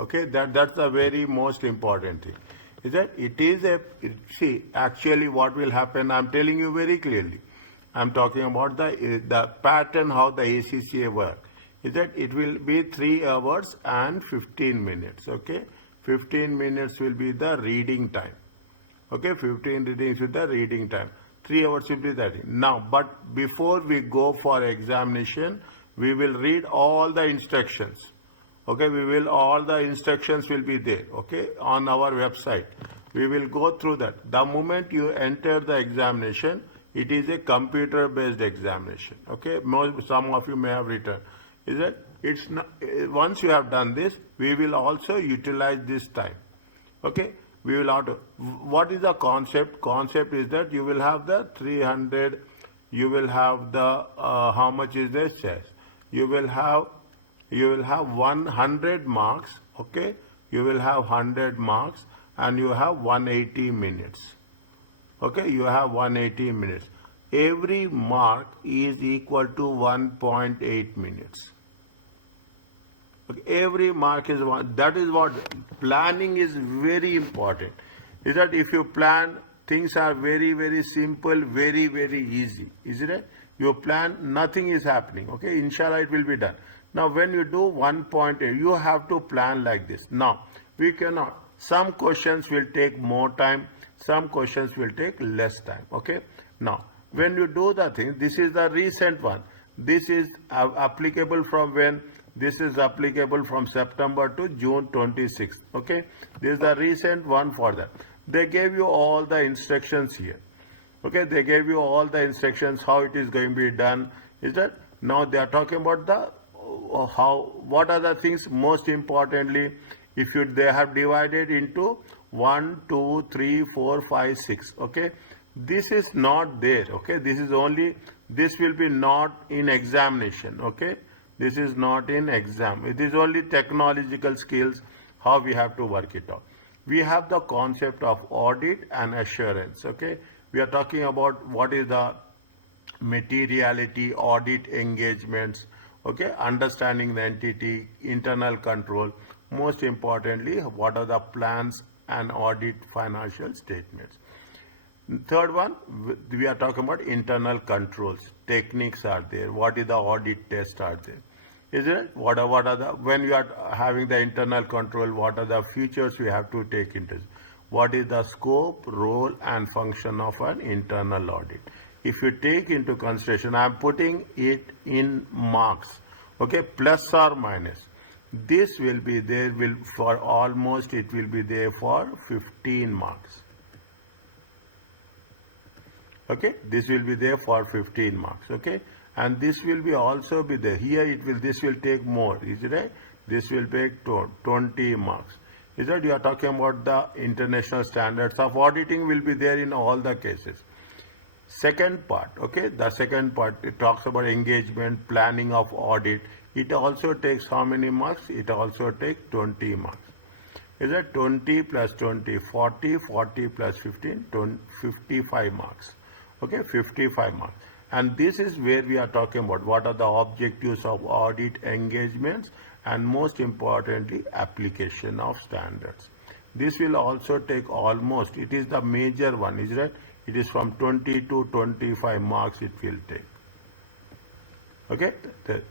Okay, that's the very most important thing. Is that see, actually what will happen, I'm telling you very clearly. I'm talking about the pattern, how the ACCA work. Is that it will be 3 hours and 15 minutes. Okay, 15 minutes will be the reading time. Okay, 15 readings with the reading time. 3 hours will be that. Now, but before we go for examination, we will read all the instructions. Okay, all the instructions will be there. Okay, on our website. We will go through that. The moment you enter the examination, it is a computer-based examination. Okay, some of you may have written. Is that it's not, once you have done this, we will also utilize this time. Okay, we will auto. What is the concept? Concept is that you will have the 300. You will have the how much is this chess? You will have 100 marks. Okay, you will have 100 marks, and you have 180 minutes. Okay, you have 180 minutes. Every mark is equal to 1.8 minutes. Okay, every mark is one. That is what planning is very important. Is that if you plan, things are very, very simple, very, very easy. Isn't it? You plan, nothing is happening. Okay, inshallah it will be done. Now when you do 1.8, you have to plan like this. Now we cannot. Some questions will take more time. Some questions will take less time. Okay. Now when you do the thing, this is the recent one. This is applicable from when? This is applicable from September to June 26th. Okay. This is the recent one for that. They gave you all the instructions here. Okay. They gave you all the instructions how it is going to be done. Is that now they are talking about the what are the things most importantly, they have divided into 1, 2, 3, 4, 5, 6. Okay, this is not there. Okay, this will be not in examination. Okay, this is not in exam. It is only technological skills, how we have to work it out. We have the concept of audit and assurance. Okay, we are talking about what is the materiality, audit engagements. Okay, understanding the entity, internal control. Most importantly, what are the plans and audit financial statements. Third one, we are talking about internal controls. Techniques are there. What is the audit test are there? Is it? What are the, when you are having the internal control, what are the features we have to take into? What is the scope, role and function of an internal audit? If you take into consideration, I am putting it in marks, okay, plus or minus. This will be there for almost, it will be there for 15 marks. Okay, this will be there for 15 marks. Okay, and this will be also be there. Here this will take more. Is it right? This will take 20 marks. Is that you are talking about the international standards of auditing will be there in all the cases. Second part, okay, the second part, it talks about engagement, planning of audit. It also takes how many marks? It also takes 20 marks. Is that 20 plus 20, 40, 40 plus 15, 55 marks. Okay, 55 marks. And this is where we are talking about what are the objectives of audit engagements and most importantly, application of standards. This will also take almost, it is the major one, is right? It is from 20 to 25 marks it will take. Okay,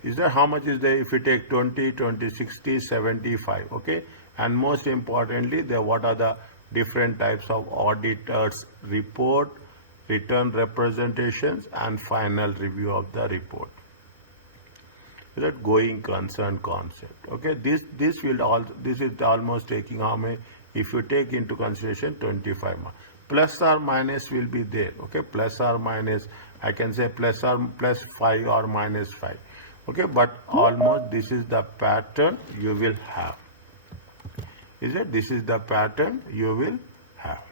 is that how much is there if you take 20, 20, 60, 75, okay? And most importantly, what are the different types of auditors report, return representations and final review of the report. Is that going concern concept? Okay, this is almost taking how many? If you take into consideration 25 marks. Plus or minus will be there. Okay, plus or minus, I can say plus 5 or minus 5. Okay, but almost this is the pattern you will have. Is it? This is the pattern you will have.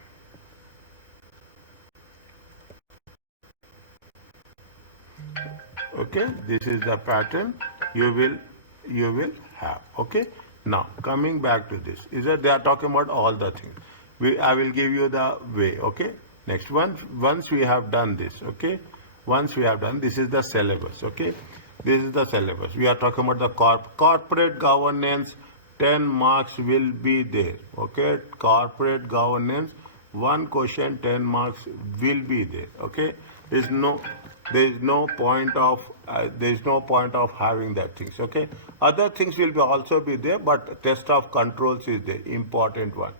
Okay, this is the pattern you will have. Okay, now coming back to this, is that they are talking about all the things. I will give you the way. Okay, next once we have done this, okay, once we have done, this is the syllabus. Okay, this is the syllabus. We are talking about the corporate governance, 10 marks will be there. Okay, corporate governance, one question, 10 marks will be there. Okay, there is no point of having that things. Okay, other things will be also be there, but test of controls is the important one.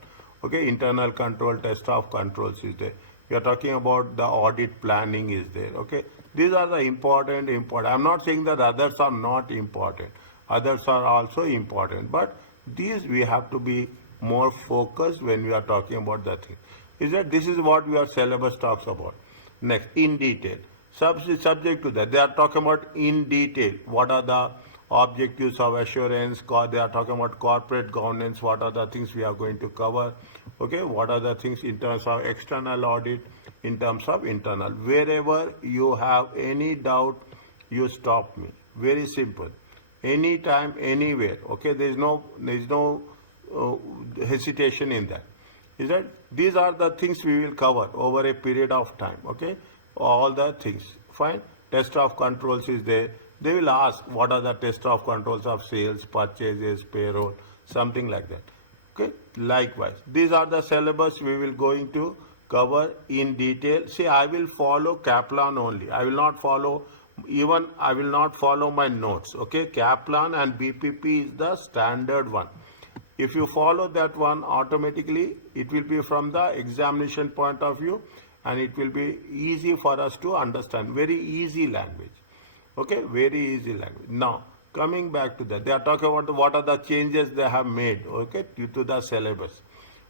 Okay, internal control, test of controls is there. We are talking about the audit planning is there. Okay, these are the important. I'm not saying that others are not important. Others are also important, but these we have to be more focused when we are talking about that thing. Is that this is what your syllabus talks about. Next, in detail. Subject to that, they are talking about in detail. What are the objectives of assurance? They are talking about corporate governance. What are the things we are going to cover? Okay, what are the things in terms of external audit, in terms of internal? Wherever you have any doubt, you stop me. Very simple. Anytime, anywhere. Okay, there is no hesitation in that. Is that these are the things we will cover over a period of time. Okay, all the things. Fine. Test of controls is there. They will ask what are the test of controls of sales, purchases, payroll, something like that. Okay. Likewise, these are the syllabus we will going to cover in detail. See, I will follow Kaplan only. I will not follow my notes. Okay, Kaplan and BPP is the standard one. If you follow that one, automatically it will be from the examination point of view, and it will be easy for us to understand. Very easy language. Okay, very easy language. Now, coming back to that, they are talking about what are the changes they have made, okay, due to the syllabus.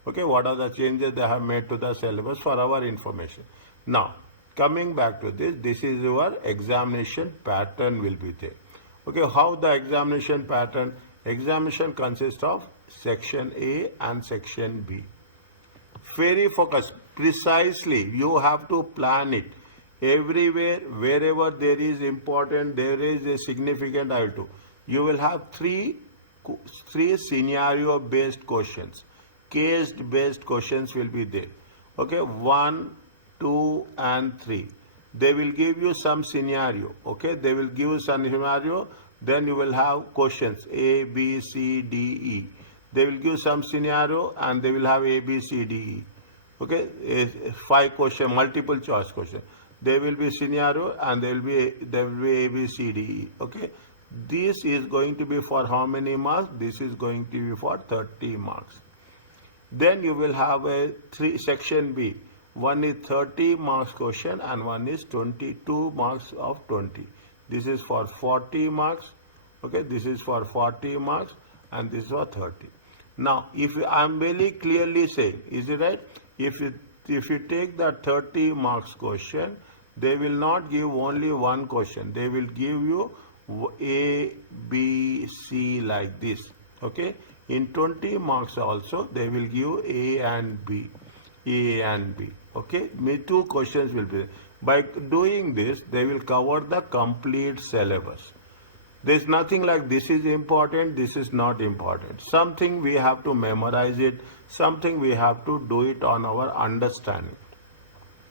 Okay, what are the changes they have made to the syllabus for our information. Now, coming back to this is your examination pattern will be there. Okay, how the examination pattern? Examination consists of section A and section B. Very focused, precisely, you have to plan it. Everywhere, wherever there is important, there is a significant I will do. You will have three scenario based questions. Case based questions will be there. Okay, 1, 2 and 3. They will give you some scenario. Okay, they will give you some scenario. Then you will have questions A, B, C, D, E. They will give some scenario and they will have A, B, C, D, E. Okay, 5 question, multiple choice question. There will be scenario and there will be A, B, C, D, E. Okay, this is going to be for how many marks? This is going to be for 30 marks. Then you will have a section B. One is 30 marks question and one is 22 marks of 20. This is for 40 marks. Okay, this is for 40 marks and this is for 30. Now, if I am very clearly saying, is it right? If you take the 30 marks question, they will not give only one question. They will give you A, B, C like this. Okay. In 20 marks also, they will give A and B. A and B. Okay. 2 questions will be there. By doing this, they will cover the complete syllabus. There is nothing like this is important, this is not important. Something we have to memorize it, something we have to do it on our understanding.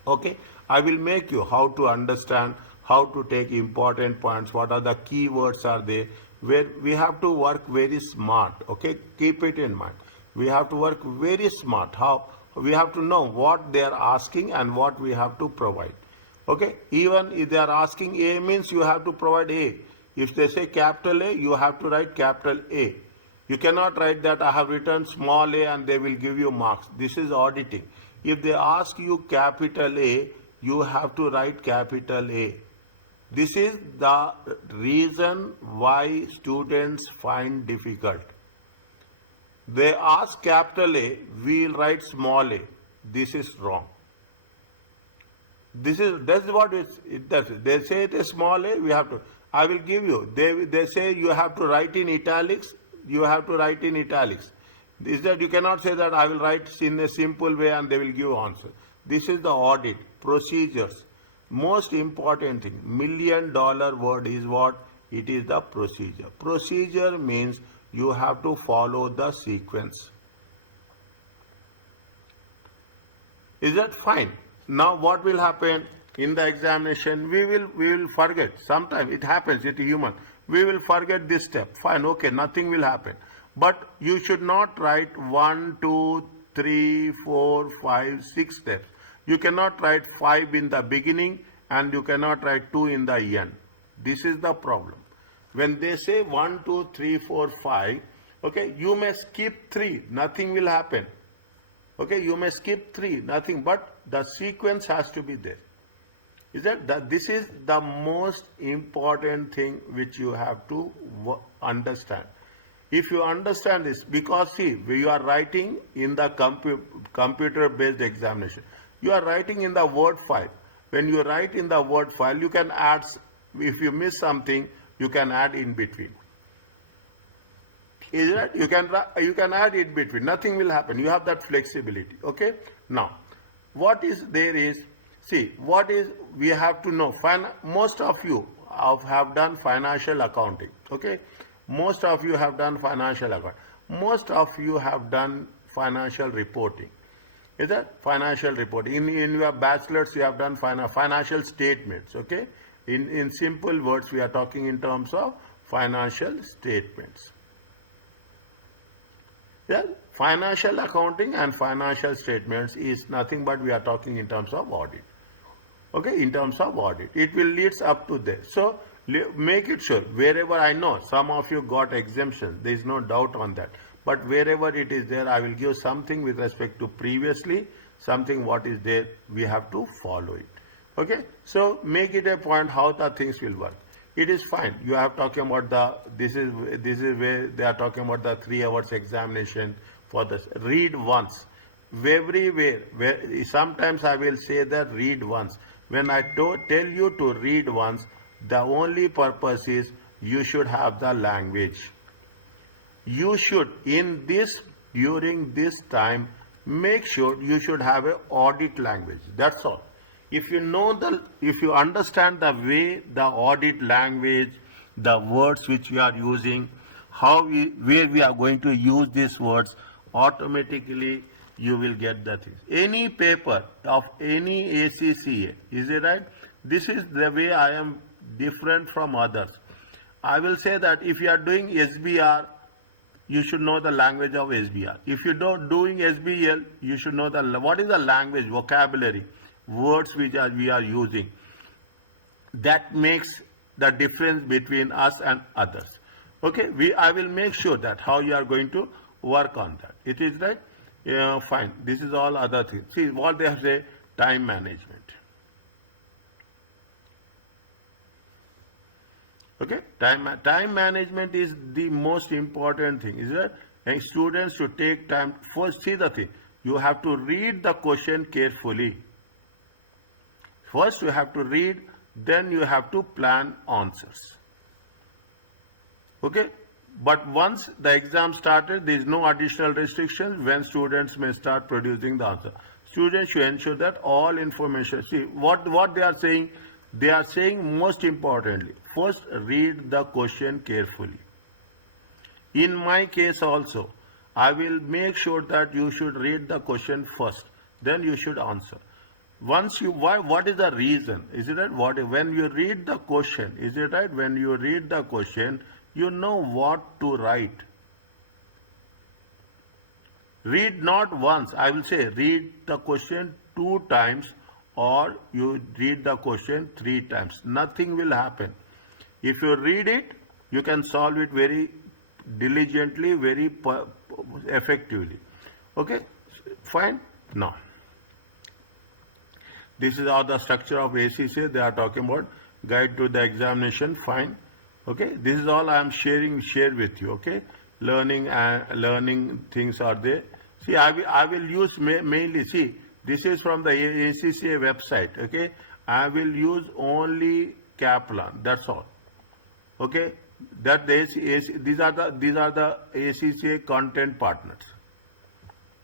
Okay, I will make you how to understand, how to take important points, what are the keywords are there, where we have to work very smart. Okay, keep it in mind. We have to work very smart. How? We have to know what they are asking and what we have to provide. Okay, even if they are asking A means you have to provide A. If they say capital A, you have to write capital A. You cannot write that I have written small a and they will give you marks. This is auditing. If they ask you capital A, you have to write capital A. This is the reason why students find difficult. They ask capital A, we will write small a. This is wrong. That's what it does. They say it is small a, we have to. I will give you. They say you have to write in italics. You have to write in italics. Is that you cannot say that I will write in a simple way and they will give answer. This is the audit procedures. Most important thing, $1 million word is what? It is the procedure. Procedure means you have to follow the sequence. Is that fine? Now what will happen in the examination? We will forget. Sometimes it happens, it's human. We will forget this step. Fine, okay, nothing will happen. But you should not write 1, 2, 3, 4, 5, 6 steps. You cannot write 5 in the beginning and you cannot write 2 in the end. This is the problem. When they say 1, 2, 3, 4, 5, okay, you may skip 3, nothing will happen. Okay, you may skip 3, nothing, but the sequence has to be there. Is that this is the most important thing which you have to understand. If you understand this, because see, you are writing in the computer-based examination, you are writing in the Word file. When you write in the Word file, you can add, if you miss something, you can add in between. Is that you can add in between, nothing will happen. You have that flexibility. Okay, now what is there is, see, what is we have to know. Most of you have done financial accounting. Okay, most of you have done financial accounting. Most of you have done financial reporting. Is that financial reporting? In your bachelor's, you have done financial statements. Okay, in simple words, we are talking in terms of financial statements. Yeah, financial accounting and financial statements is nothing but we are talking in terms of audit. Okay, in terms of audit, it will leads up to there. So make it sure wherever I know some of you got exemptions, there is no doubt on that. But wherever it is there, I will give something with respect to previously, something what is there, we have to follow it. Okay, so make it a point how the things will work. It is fine. You have talking about this is where they are talking about the 3 hours examination for this. Read once. Everywhere, sometimes I will say that read once. When I tell you to read once, the only purpose is you should have the language. You should, during this time, make sure you should have an audit language. That's all. If you understand the way the audit language, the words which we are using, where we are going to use these words, automatically you will get the things. Any paper of any ACCA, is it right? This is the way I am different from others. I will say that if you are doing SBR, you should know the language of SBR. If you don't doing SBL, you should know what is the language, vocabulary, words which we are using. That makes the difference between us and others. Okay, I will make sure that how you are going to work on that. It is right? Fine. This is all other things. See what they have said, time management. Okay, time management is the most important thing, is it? And students should take time. First, see the thing. You have to read the question carefully. First, you have to read, then you have to plan answers. Okay, but once the exam started, there is no additional restrictions when students may start producing the answer. Students should ensure that all information, see what they are saying. They are saying most importantly, first read the question carefully. In my case also, I will make sure that you should read the question first, then you should answer. Once you, what is the reason? Is it right? When you read the question, is it right? When you read the question, you know what to write. Read not once, I will say read the question 2 times or you read the question 3 times. Nothing will happen. If you read it, you can solve it very diligently, very effectively. Okay, fine. Now, this is how the structure of ACCA they are talking about. Guide to the examination, fine. Okay, this is all I am share with you. Okay, learning things are there. See, I will use mainly, see, this is from the ACCA website. Okay, I will use only Kaplan. That's all. Okay, these are the ACCA content partners.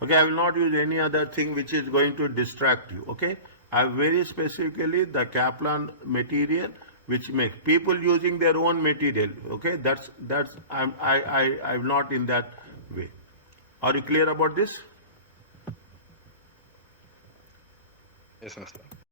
Okay, I will not use any other thing which is going to distract you. Okay, I very specifically the Kaplan material which makes people using their own material. Okay, I'm not in that way. Are you clear about this? Yes, master.